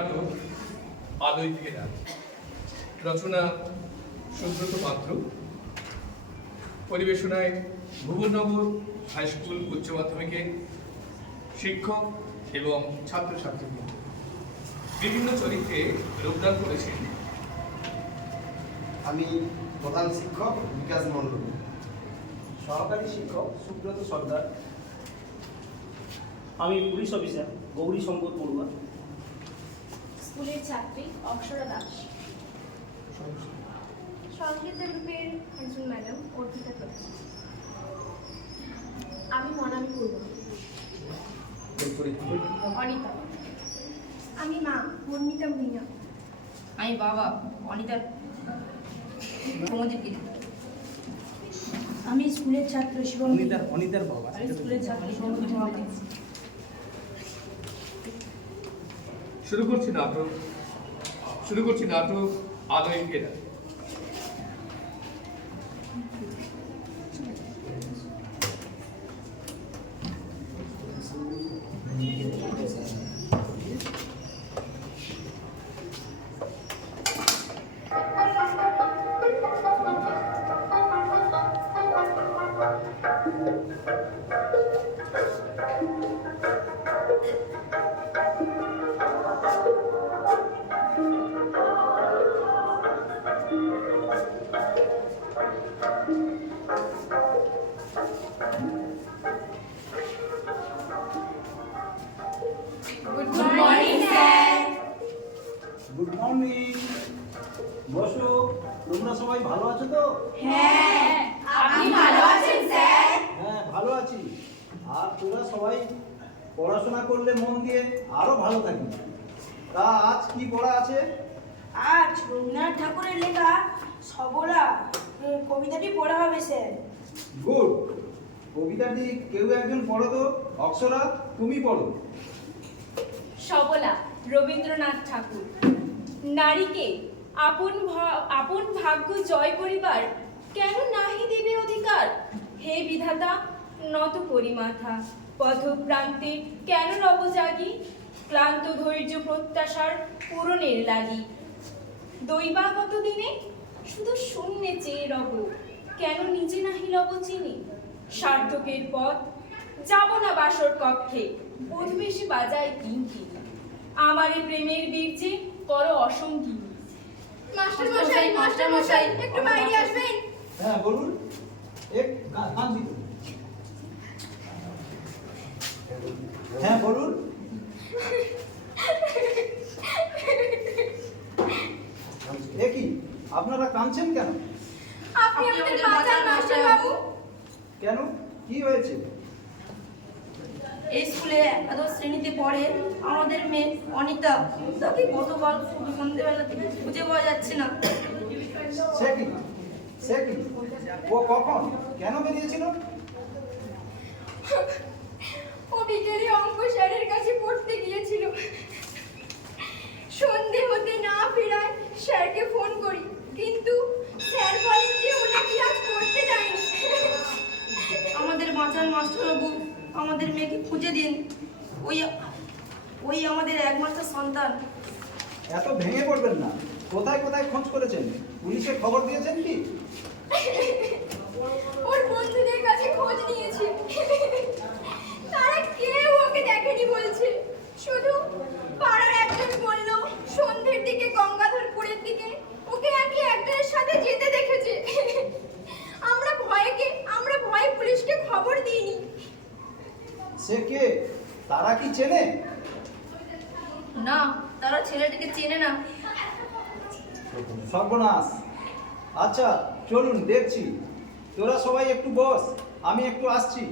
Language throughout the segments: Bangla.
আলোয় ঘেরা রচনা সুব্রত পাত্র, পরিবেশনায় ভুবননগর হাই স্কুল উচ্চ মাধ্যমিকের শিক্ষক এবং ছাত্রছাত্রীরা বিভিন্ন চরিত্রে রূপদান করেছেন। আমি প্রধান শিক্ষক বিকাশ মণ্ডল, সহকারী শিক্ষক সুব্রত সর্দার। আমি পুলিশ অফিসার গৌরী শঙ্কর পড়ুয়া। স্কুলের ছাত্রী অক্ষরা দাস। সংগীত গ্রুপের একজন ম্যাডাম অর্পিতা প্রধান। আমি মনামি পড়ুয়া। অনিতা। আমি মা মন্মিতা ভূঁইয়া। আমি বাবা অনিতার প্রমোদের গিরি। আমি স্কুলের ছাত্র শিবম। অনিতার বাবা। আমি স্কুলের ছাত্র সৌমদীপ মহাপাত্র। শুরু করছি নাটক আলোয় ঘেরা। Good morning sir. Good morning. বসো। তোমরা সবাই ভালো আছো তো? হ্যাঁ, আপনি ভালো আছেন স্যার? হ্যাঁ, ভালো আছি। আর তোরা সবাই পড়াশোনা করলে মন দিয়ে আরো ভালো থাকবি। তা আজ কি পড়া আছে? আজ রবীন্দ্রনাথ ঠাকুরের লেখা সবলা কবিতাটি পড়া হবে স্যার। গুড। কবিতাটি কেউ একজন পড়ো তো। অক্ষরা, তুমি পড়ো। সবলা রবীন্দ্রনাথ ঠাকুর। নারীকে আপন ভাগ্য জয় করিবার কেন নাহি দেবে অধিকার? হে বিধাতা নত করি মাথা, পথপ্রান্তে কেন রব জাগি? ক্লান্ত ধৈর্য প্রত্যাশার পূরণের লাগি। দৈবাগত দিনে শুধু শূন্যে চেয়ে রব, কেন নিজে নাহি লব চিনি? সার্থকের পথ যাব না বাসর কক্ষে, বধূবেশে বাজায় কিঙ্কি। আমারে প্রেমের বীর্যে করো অসঙ্গিনী। মাস্টার মশাই একটু বাইরে আসবেন? হ্যাঁ, বলুন। এক গান দিতে। হ্যাঁ, বলুন। কি আপনারা কাঁদছেন কেন? আপনি আমাদের বাঁচান মাস্টার বাবু। কেন, কি হয়েছে? এই স্কুলে একাদশ শ্রেণীতে পড়ে আমাদের মেয়ে অনিতা। তাকে গতকাল সন্ধ্যেবেলা থেকে খুঁজে পাওয়া যাচ্ছে না। সে কি ও কখন কেন বেরিয়েছিল? ও বিকেলে অঙ্ক স্যারের কাছে পড়তে গিয়েছিল। সন্ধে হতে না ফেরায় স্যারকে ফোন করি, কিন্তু স্যার বলেন যে ও নাকি আজ পড়তে যায়নি। আমাদের বাঁচান মাস্টারবাবু, আমাদের মেয়েকে খুঁজে দিন। ওই আমাদের একমাত্র সন্তান। এত ভেঙে পড়বেন না। কোথায় কোথায় খোঁজ করেছেন? পুলিশে খবর দিয়েছেন কি? ওর বন্ধুদের কাছে খোঁজ নিয়েছি, তারা কেউ ওকে দেখেনি বলছে। শুধু পাড়ার একজন বলল সন্ধ্যের দিকে গঙ্গাধরপুরের দিকে ওকে একজনের সাথে যেতে দেখেছে। আমরা ভয়ে পুলিশকে খবর দিইনি। সে কে? তারা কি চেনে? না, তারা ছেলেটিকে চেনে না। সর্বনাশ। আচ্ছা, চলুন দেখছি। তোরা সবাই একটু বস, আমি একটু আসছি।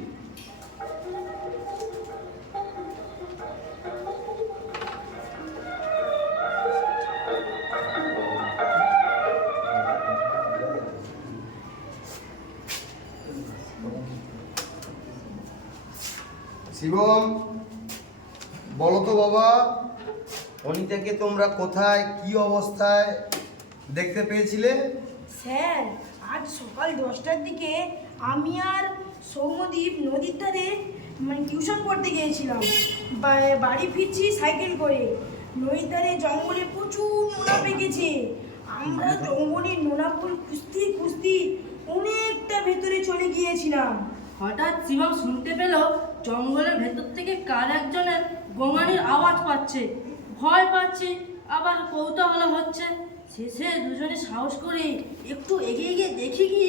শিবম, বলো তো বাবা, অনিতাকে তোমরা কোথায় কি অবস্থায় দেখতে পেয়েছিলে? স্যার, আজ সকাল 10টার দিকে আমি আর সৌম্যদীপ নদীর ধারে টিউশন পড়তে গিয়েছিলাম। বাড়ি ফিরছি সাইকেল করে। নইতারে জঙ্গলে প্রচুর নোনা পেকেছে। আমরা জঙ্গলের নোনা ফুল খুঁজতে খুঁজতে অনেকটা ভেতরে চলে গিয়েছিলাম। হঠাৎ শিবম শুনতে পেল জঙ্গলের ভেতর থেকে কার একজনের গোঙানির আওয়াজ পাচ্ছে। ভয় পাচ্ছে, আবার কৌতূহল হচ্ছে। শেষে দুজনে সাহস করে একটু এগিয়ে গিয়ে দেখি কি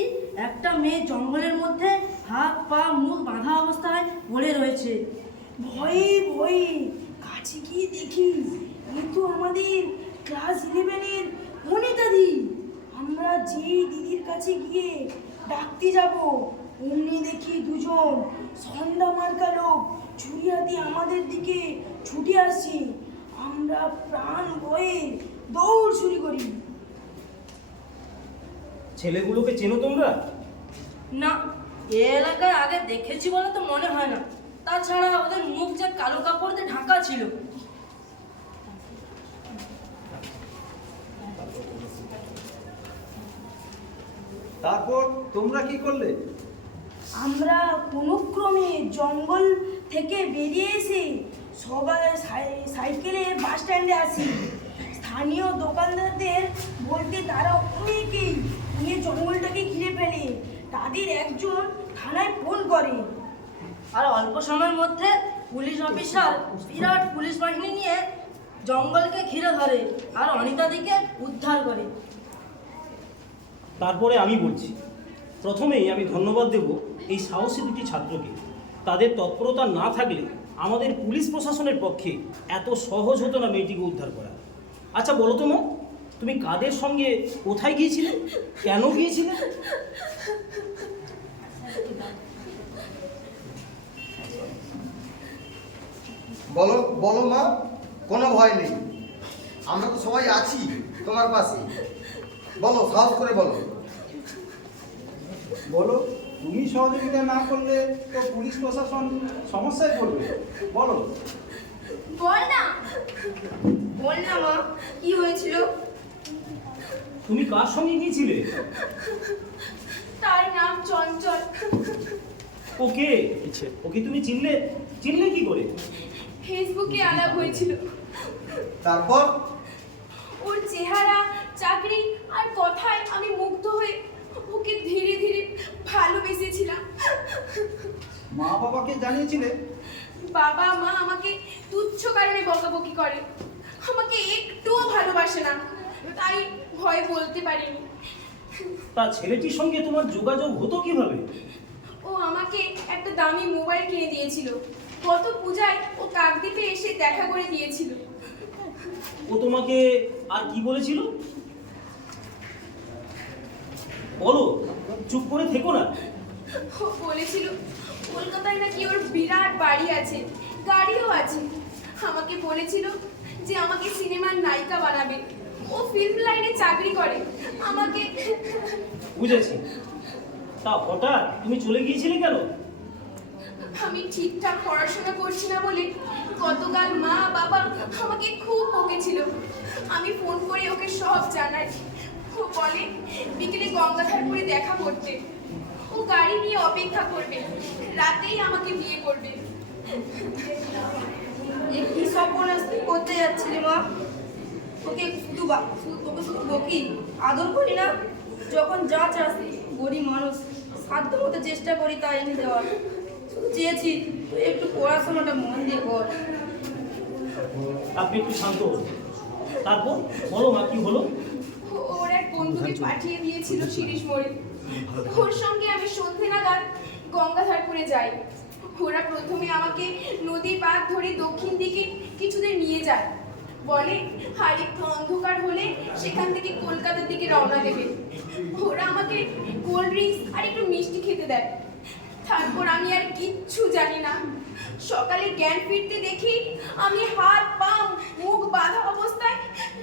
একটা মেয়ে জঙ্গলের মধ্যে হাত পা মুখ বাঁধা অবস্থায় পড়ে রয়েছে। ভয়ে ভয়ে কাছে গিয়ে দেখি এ তো আমাদের ক্লাস 11-এর অনিতা দি। আমরা যেই দিদির কাছে গিয়ে ডাকতে যাব, অমনি দেখি দুজন সন্ধ্যা মার্কা লোক ছুরিয়া দিয়ে আমাদের দিকে ছুটে আসছে। আমরা প্রাণ ভয়ে দৌড় শুরু করি। ছেলেগুলোকে চেনো তোমরা? না, এ এলাকায় আগে দেখেছি বলে তো মনে হয় না। তাছাড়া ওদের মুখ যে কালো কাপড় দিয়ে ঢাকা ছিল। তারপর তোমরা কি করলে? আমরা কোনো ক্রমে জঙ্গল থেকে বেরিয়ে এসে সবাই সাইকেলে বাস স্ট্যান্ডে আসি। স্থানীয় দোকানদারদের বলতে তারা অনেকেই নিয়ে জঙ্গলটাকে ঘিরে ফেলে। তাদের একজন থানায় ফোন করে। আর অল্প সময়ের মধ্যে পুলিশ অফিসার বিরাট পুলিশ বাহিনী নিয়ে জঙ্গলকে ঘিরে ধরে আর অনিতাদিকে উদ্ধার করে। তারপরে আমি বলছি, প্রথমেই আমি ধন্যবাদ দেব এই সাহসী দুটি ছাত্রকে। তাদের তৎপরতা না থাকলে আমাদের পুলিশ প্রশাসনের পক্ষে এত সহজ হতো না মেয়েটিকে উদ্ধার করা। আচ্ছা বলো তো মা, তুমি কাদের সঙ্গে কোথায় গিয়েছিলে, কেন গিয়েছিলে? বলো বলো মা, কোনো ভয় নেই, আমরা তো সবাই আছি তোমার পাশে। বলো, সাহস করে বলো। বলো, তুমি সহযোগিতা না করলে তো পুলিশ প্রশাসন সমস্যায় পড়বে। বলো। বল না। বল না মা, কি হয়েছিল? তুমি কার সঙ্গে গিয়েছিলে? তার নাম চঞ্চল। ওকে ওকে তুমি চিনলে কি করে? ফেসবুকে আলাপ হয়েছিল। তারপর? ওর চেহারা, চাকরি আর কথায় আমি মুগ্ধ হয়ে ওকে ধীরে ধীরে ভালোবেসেছিলাম। মা বাবাকে জানিয়েছিলে? বাবা মা আমাকে তুচ্ছ কারণে বকাবকি করে, আমাকে একটুও ভালোবাসে না, তাই ভয় বলতে পারিনি। তা ছেলেটির সঙ্গে তোমার যোগাযোগ হতো কিভাবে? ও আমাকে একটা দামি মোবাইল কিনে দিয়েছিল। গত পূজায় ও কাকদ্বীপে এসে দেখা করে দিয়েছিল। ও তোমাকে আর কি বলেছিল বলো, চুপ করে থেকো না। ও বলেছিল কলকাতায় নাকি ওর বিরাট বাড়ি আছে, গাড়িও আছে। আমাকে বলেছিল যে আমাকে সিনেমার নায়িকা বানাবে। ও ফিল্ম লাইনে চাকরি করে। আমাকে বুঝেছি। তা হঠাৎ তুমি চলে গিয়েছিলে কেন? আমি ঠিকঠাক পড়াশোনা করছি না বলে গতকাল মা বাবা আমাকে খুব বকেছিল। আমি ফোন করে ওকে সব জানাই। ও বলে বিকেলে গঙ্গাধারপুরে দেখা করতে। ও গাড়ি নিয়ে অপেক্ষা করবে, রাতেই আমাকে বিয়ে করবে। এ কি সর্বনাশ তুই করতে যাচ্ছিলি মা? তোকে শুধু বকি, আদর করি না? যখন যা চাস, গরিব মানুষ, সাধ্য মতো চেষ্টা করি তা এনে দেওয়ার। শুধু চেয়েছি তুই একটু পড়াশোনাটা মন দিয়ে কর। আপনি একটু শান্ত হন। তারপর বলো মা, কি হলো? ওর এক বন্ধুকে পাঠিয়ে দিয়েছিল শিরিষ মোড়ে। ওর সঙ্গে আমি সন্ধে নাগাদ গঙ্গাধারপুরে যাই। ওরা প্রথমে আমাকে নদীর পাড় ধরে দক্ষিণ দিকে কিছুদের নিয়ে যায়। বলে আর একটু অন্ধকার হলে সেখান থেকে কলকাতার দিকে রওনা দেবে। ওরা আমাকে কোল্ড ড্রিঙ্কস আর একটু মিষ্টি খেতে দেয়। তারপর আমি আর কিচ্ছু জানি না। সকালে জ্ঞান ফিরতে দেখি আমি হাত পা মুখ বাঁধা অবস্থায়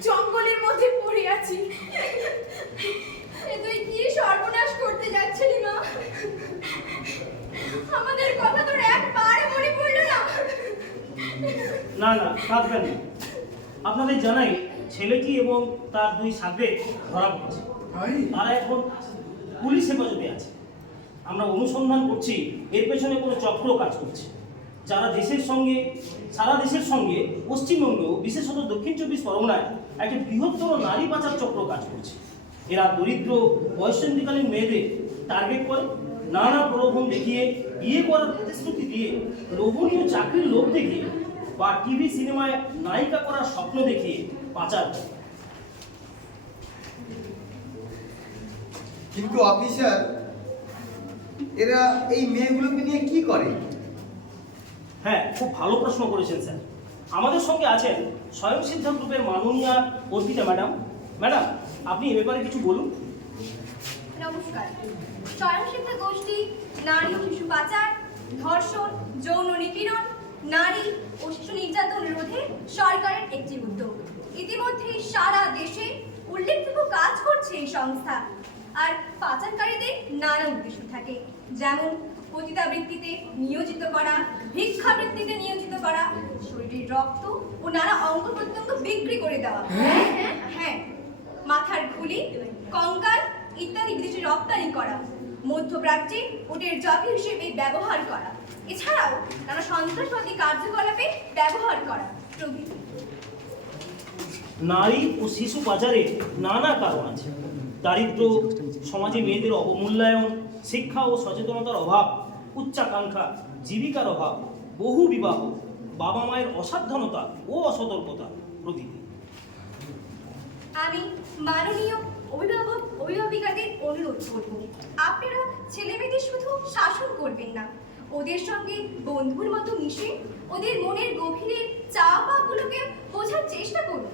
জঙ্গলের মধ্যে পড়ে আছি। তুই কি সর্বনাশ করতে যাচ্ছিলি মা? আমাদের কথা তোর একবার মনে পড়লো না? না না, কাঁদবেন না। আপনাদের জানাই ছেলেটি এবং তার দুই সাথে ধরা পড়েছে। তারা এখন পুলিশ হেফাজতে আছে। আমরা অনুসন্ধান করছি এর পেছনে কোনো চক্র কাজ করছে। সারা দেশের সঙ্গে পশ্চিমবঙ্গ বিশেষত দক্ষিণ 24 পরগনায় একটি বৃহত্তর নারী পাচার চক্র কাজ করছে। এরা দরিদ্র বয়ঃসন্ধিকালীন মেয়েদের টার্গেট করে, নানা প্রলোভন দেখিয়ে, বিয়ে করার প্রতিশ্রুতি দিয়ে, লোভনীয় চাকরির লোভ দেখিয়ে বা টিভি সিনেমায় নায়িকা করার স্বপ্ন দেখিয়ে পাচার করে। কিন্তু অফিসার, এরা এই মেয়েগুলোকে নিয়ে কি করে? হ্যাঁ, খুব ভালো প্রশ্ন করেছেন স্যার। আমাদের সঙ্গে আছেন স্বয়ংসিদ্ধা গ্রুপের মাননীয়া অর্পিতা ম্যাডাম। ম্যাডাম, আপনি এ ব্যাপারে কিছু বলুন। নমস্কার। স্বয়ংসিদ্ধা গোষ্ঠী নারী ও শিশু পাচার, ধর্ষণ, যৌন নিপীড়ন, নারী ও শিশু নির্যাতন রোধে সরকারের একটি উদ্যোগ। ইতিমধ্যে সারা দেশে উল্লেখযোগ্য কাজ করছে এই সংস্থা। আর পাচারকারীদের নানা উদ্দেশ্য থাকে, যেমন পতিতাবৃত্তিতে নিয়োজিত করা, ভিক্ষাবৃত্তিতে নিয়োজিত করা, শরীরের রক্ত ও নানা অঙ্গ প্রত্যঙ্গ বিক্রি করে দেওয়া, হ্যাঁ, মাথার খুলি, কঙ্কাল ইত্যাদি বিদেশে রপ্তানি করা, মধ্যপ্রাচ্যে ওটের জকি হিসেবে ব্যবহার করা, এছাড়াও নানা সন্ত্রাসবাদী কার্যকলাপে ব্যবহার করা প্রভৃতি। নারী ও শিশু পাচারের নানা কারণ আছে। দারিদ্র, সমাজে মেয়েদের অবমূল্যায়ন, শিক্ষা ও সচেতনতার অভাব, উচ্চাকাঙ্ক্ষা, জীবিকার অভাব, বহু বিবাহ, বাবা মায়ের অসাবধানতা ও অসতর্কতা প্রভৃতি। আমি মাননীয় অভিভাবিকাদের অনুরোধ করব, আপনারা ছেলেমেয়েদের শুধু শাসন করবেন না, ওদের সঙ্গে বন্ধুর মতো মিশে ওদের মনের গভীরের চাওয়া পাওয়াগুলোকে বোঝার চেষ্টা করুন।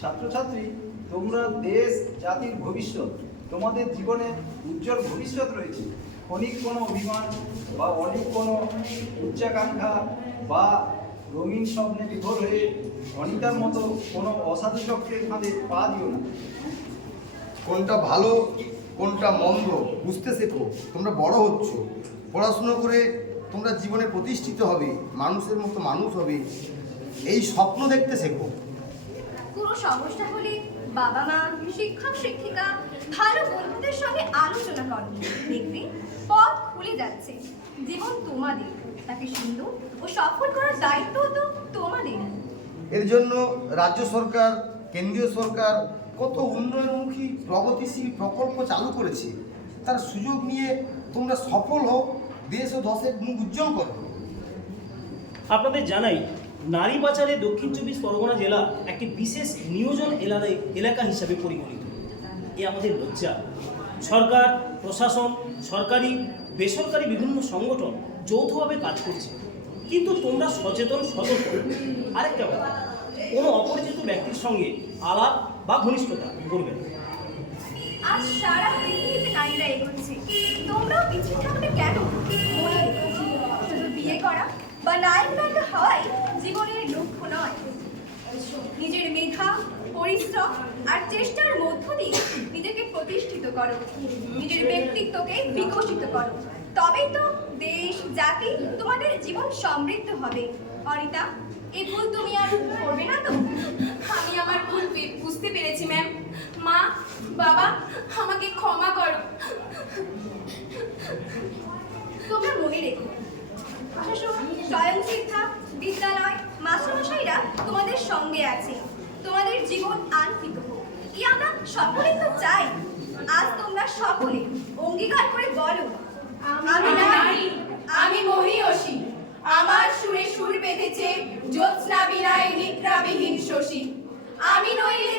ছাত্রছাত্রী, তোমরা দেশ জাতির ভবিষ্যৎ। তোমাদের জীবনে উজ্জ্বল ভবিষ্যৎ রয়েছে। ক্ষণিক কোনো অভিমান বা অনেক কোনো উচ্চাকাঙ্ক্ষা বা রঙিন স্বপ্নে বিভোর হয়ে অনিতার মতো কোনো অসাধু চক্রের ফাঁদে পা দিও না। কোনটা ভালো কোনটা মন্দ বুঝতে শেখো। তোমরা বড় হচ্ছ, পড়াশুনো করে তোমরা জীবনে প্রতিষ্ঠিত হবে, মানুষের মতো মানুষ হবে, এই স্বপ্ন দেখতে শেখো। কোনো সমস্যা হলে বাবা মা, শিক্ষক শিক্ষিকা, ভালো বন্ধুদের সঙ্গে আলোচনা করো, দেখবে পথ খুলে যাচ্ছে। জীবন তোমাদের, তাকে সুন্দর ও সফল করার দায়িত্ব তো তোমাদের। এর জন্য রাজ্য সরকার, কেন্দ্রীয় সরকার কত উন্নয়নমুখী প্রগতিশীল প্রকল্প চালু করেছে। তার সুযোগ নিয়ে তোমরা সফল হও, দেশ ও দশের মুখ উজ্জ্বল করো। আপনাদের জানাই, নারী পাচারে দক্ষিণ 24 পরগনা জেলা একটি বিশেষ নিয়োজন এলাকা হিসাবে পরিগণিত। এ আমাদের লজ্জা। সরকার, প্রশাসন, সরকারি বেসরকারি বিভিন্ন সংগঠন যৌথভাবে কাজ করছে, কিন্তু তোমরা সচেতন, সতর্ক। আরেকটা কথা, কোনো অপরিচিত ব্যক্তির সঙ্গে আলাপ বা ঘনিষ্ঠতা করবে না। আজ সারা পৃথিবীতে নারীরা এগোচ্ছে, তোমরাও পিছিয়ে থাকবে কেন? মনে রেখো, শুধু বিয়ে করা বা নায়ক নায়িকা হওয়াই জীবনের লক্ষ্য নয়। নিজের মেধা, পরিশ্রম আর চেষ্টার মধ্য দিয়ে নিজেকে প্রতিষ্ঠিত করো, নিজের ব্যক্তিত্বকে বিকশিত করো, তবেই তো দেশ জাতি তোমাদের জীবন সমৃদ্ধ হবে। অনিতা, এই ভুল তুমি আর করবে না তো? আমি আমার ভুল বুঝতে পেরেছি ম্যাম। মা, বাবা, আমাকে ক্ষমা করো। তোমরা মনে রেখো, প্রশাসন, স্বয়ংসিদ্ধা, বিদ্যালয়, মাস্টারমশাইরা তোমাদের সঙ্গে আছে। তোমাদের জীবন আলোকিত হোক, এই আমরা সকলেই তো চাই। আজ তোমরা সকলে অঙ্গীকার করে বলো, আমি নারী, আমি মহীয়সী, আমার সুরে সুর বেঁধেছে জ্যোৎস্না বিনায় নিদ্রাবিহীন শশী। আমি নইলে